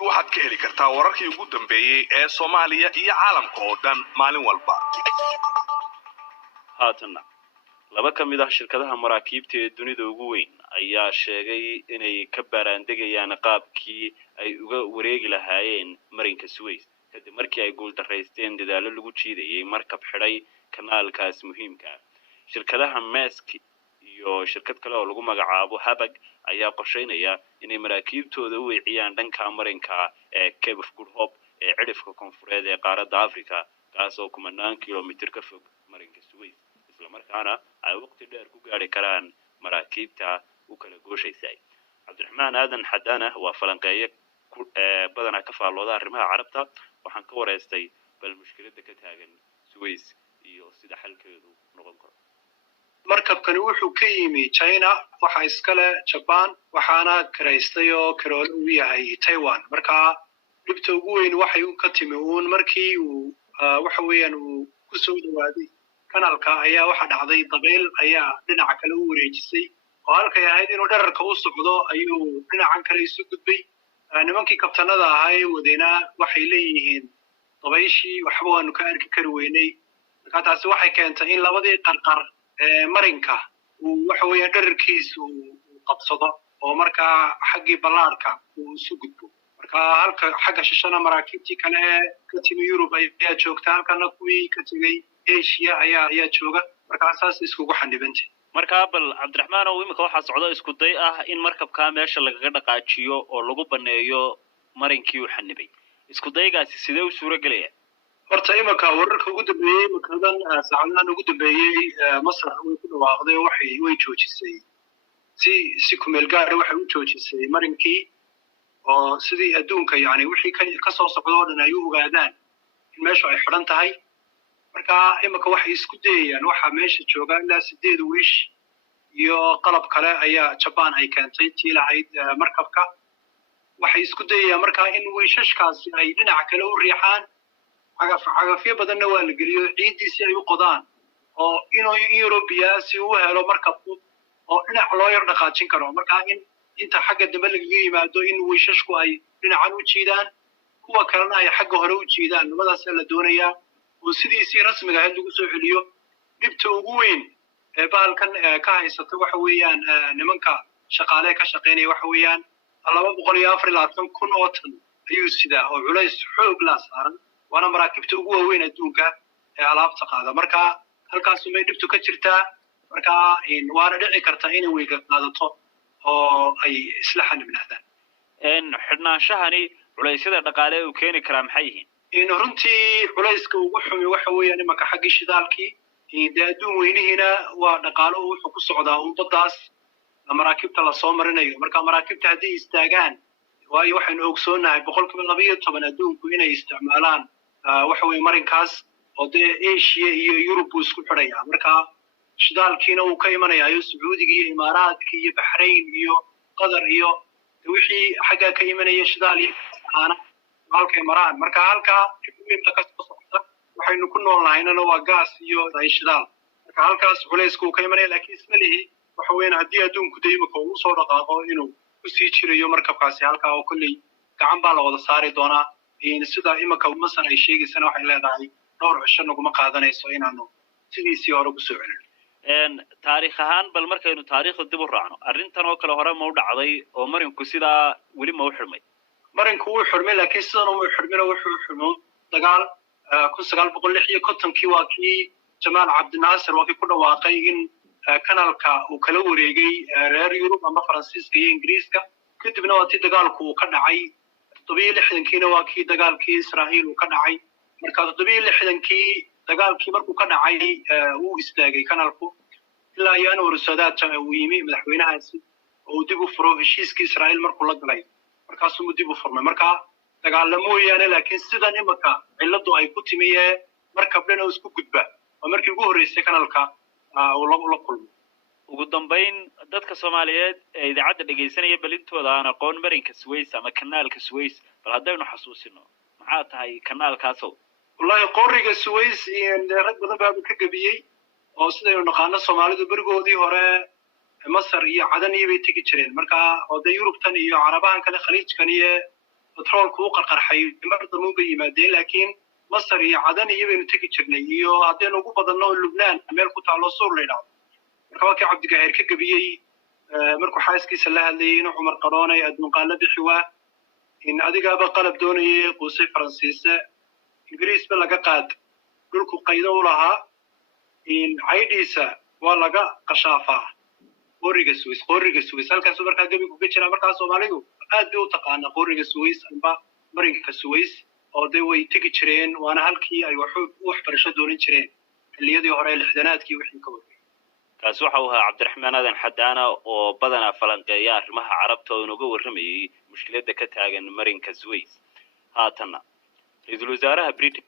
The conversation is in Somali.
waxaad ka heli kartaa wararkii ugu dambeeyay ee Soomaaliya iyo caalamka oo dhan maalin walba. haatana laba ka mid ah shirkadaha maraakiibta ee dunida ugu weyn ayaa sheegay inay ka baaraandegayaan qaabkii ay uga wareegi lahaayeen marinka Suez kadib markii ay guuldareysteen dadaalo lagu jiidayay markab xidhay kanaalkaas muhiimka ah. shirkadaha Maersk iyo shirkad kale oo lagu magacaabo Hapag ayaa qorsheynaya inay maraakiibtooda u weeciyaan dhanka marinka ee Cape of Good Hope ee cidhifka koonfureed ee qaaradda Afrika kaas oo 10 kiiloomitir ka fog marinka Suez isla markaana ay waqti dheer ku gaari karaan maraakiibta u kala gooshaysay. Cabdiraxmaan Aadan Xadana waa falanqeeye badana ka faallooda arrimaha carabta waxaan ka wareystay bal mushkiladda ka taagan Suez iyo sida xalkeedu noqon karo. markabkani wuxuu ka yimi China waxa iskale Japan waxaana kareystay oo karool u yahay Taiwan marka dhibta ugu weyn waxay ka timi markii uu waxa weeyaan uu ku soo dhawaaday kanaalka ayaa waxa dhacday dabeel ayaa dhinaca kale u wareejisay oo halkay ahayd inuu dhererka u socdo ayuu dhinacan kale isu gudbay nimankii kabtanada ahaa wadeena waxay leeyihiin dabayshii waxba waanu ka arki kari weynay marka taasi waxay keentay in labadii qarqar marinka uu waxa weeyaan dhererkiisu qabsado oo marka xaggii ballaarka uu isu gudbo marka halka xagga shishana maraakiibtii kale ka timi Europe ayaa joogta halkana kuwii ka tagay Asia ayaa jooga marka asaas isku xanibantay. marka bal Cabdiraxmaan oo imika waxa socdo isku day ah in markabka meesha laga dhaqaajiyo oo lagu baneeyo marinkii uu xanibay isku daygaasi sidee u suura galaya horta imika wararka ugu dambeeyay makadan saacadahan ugu dambeeyay Masar way ku dhawaaqday way joojisay si kumeel gaar waxay u joojisay marinkii oo sidii adduunka yani wixii ka soo socdo oo dhan ay u ogaadaan in meesha ay xiran tahay marka imika waxay isku dayayaan waxa meesha jooga ilaa 8 wiish iyo qalab kale ayaa Japan ay keentay tiilahayd markabka waxay isku dayayaan marka in wiishashkaasi ay dhinaca kale u riixaan cagafyo badanna waa la geliyo ciidiisi ay u qodaan oo inuu Europeya si uu helo markabku oo dhinac loo yar dhaqaajin karo marka inta xagga dambe laga yimaado in wiishashku ay dhinacan u jiidaan kuwa kalena ay xagga hore u jiidaan labadaas la doonayaa oo sidiisii rasmiga ah lagu soo celiyo dhibta ugu weyn ee baalkan ka haysata waxa weeyaan nimanka shaqaale ka shaqeynaya waxa weeyaan 224,000 oo tan ayuu sidaa oo culays xoog la saaran waana maraakiibta ugu weyn adduunka ee alaabta qaada marka halkaas may dhibtu ka jirtaa marka waana dhici kartaa inay weyga qaadato oo ay isla xanibnaadaan xidhnaanshahani culaysyada dhaqaale uu keeni karaa maxay yihiin runtii culayska ugu xumi waxa weeyaan imaka xagga shidaalkii adduun weynihiina waa dhaqaalo wuxuu ku socdaa ummadaas maraakiibta la soo marinayo marka maraakiibta haddii istaagaan waayo waxaynu ogsoonahay 12% adduunku inay isticmaalaan waxa weeye marinkaas oo Asia iyo Europe isku xidhaya marka shidaalkiina uu ka imanayo Sacuudiga iyo Imaaraadka iyo Bahrain iyo Qatar iyo wixii xagga ka imanaya shidaal aana halkay maraan marka halka dibna ka soo socda waxaynu ku noolnahayna waa gaas iyo shidaal marka halkaas culeysku ka imanaya laakiin ismalihi waxa weeyaan haddii adduunku deymka uu soo dhaqaaqo inuu ku sii jirayo markabkaasi halka oo kulli gacan baa la wada saari doonaa sida imaka Masar ay sheegaysana waxay leedahay dhowr cisho naguma qaadanayso inaanu sidiisii hore ku soo celino taariikh ahaan bal markaynu taariikhda dib u raacno arrintan oo kale hore ma u dhacday oo marinku sidaa weli ma u xirmay marinku wuu xirmay laakiin sidan uu xirmina wuxuu xirmo dagaal 1956 waa kii Jamaal Cabdinaasir waa kii ku dhawaaqay in kanaalka uu kala wareegay reer Yurub ama Faransiiska iyo Ingiriiska kadibna waa tii dagaalku uu ka dhacay 67kiina waa kii dagaalkii Israa'iil uu ka dhacay marka 67kii dagaalkii markuu ka dhacay uu istaagay kanaalku ilaa iyo Anwar Saadaat uu yimi madaxweynahaasi oo dib u furo heshiiskii Israa'iil markuu la galay markaas uu dib u furmay marka dagaalamooyaan laakiin sidan imaka ciladu ay ku timiyee markabna isku gudba oo markii ugu horeysay kanaalka oo la kulmo ugu dambeyn dadka Soomaaliyeed ee idaacada dhageysanaya balintooda aan aqoon marinka Suez ama kanaalka Suez bal hadaynu xasuusino maxaa tahay kanaalkaas wallahi qoriga Suez iyo rag badan baa ka gabiyay oo sidaynu naqaano Soomaalidu barigoodii hore Masar iyo Cadan iyo bay tagi jireen marka oo Yurubtan iyo Carabahan kale khaliijkan iyo batroolku u qarqarxay mar dambe bay yimaadeen laakiin masar iyo cadan iyo baynu tegi jirnay iyo haddaynu ugu badanno lubnaan meel ku taalo suur la yidhaahdo marka waa kii cabdigaheer ka gebiyey markuu xaaskiisa la hadlayay inuu cumar qaroonay adduunqaala bixi waa in adigaaba qalab doonayay quusay faransiise ingiriisba laga qaad dhulku qaydo u lahaa in caydhiisa waa laga qashaafaa qoriga Suez halkaas markaa gabigu ka jira markaa Soomaalidu aad bay u taqaana qoriga Suez amba marinka Suez oo day way tagi jireen waana halkii ay wax barasho doonin jireen xilliyadii hore lixdanaadkii wixii ka horreeyay kaas waxa uu ahaa Cabdiraxmaan Aadan Xadaana oo badanaa falanqeeya arrimaha carabta oo uga warramayay mushkiladda ka taagan marinka Suez haatana ra'iisul wasaaraha Britain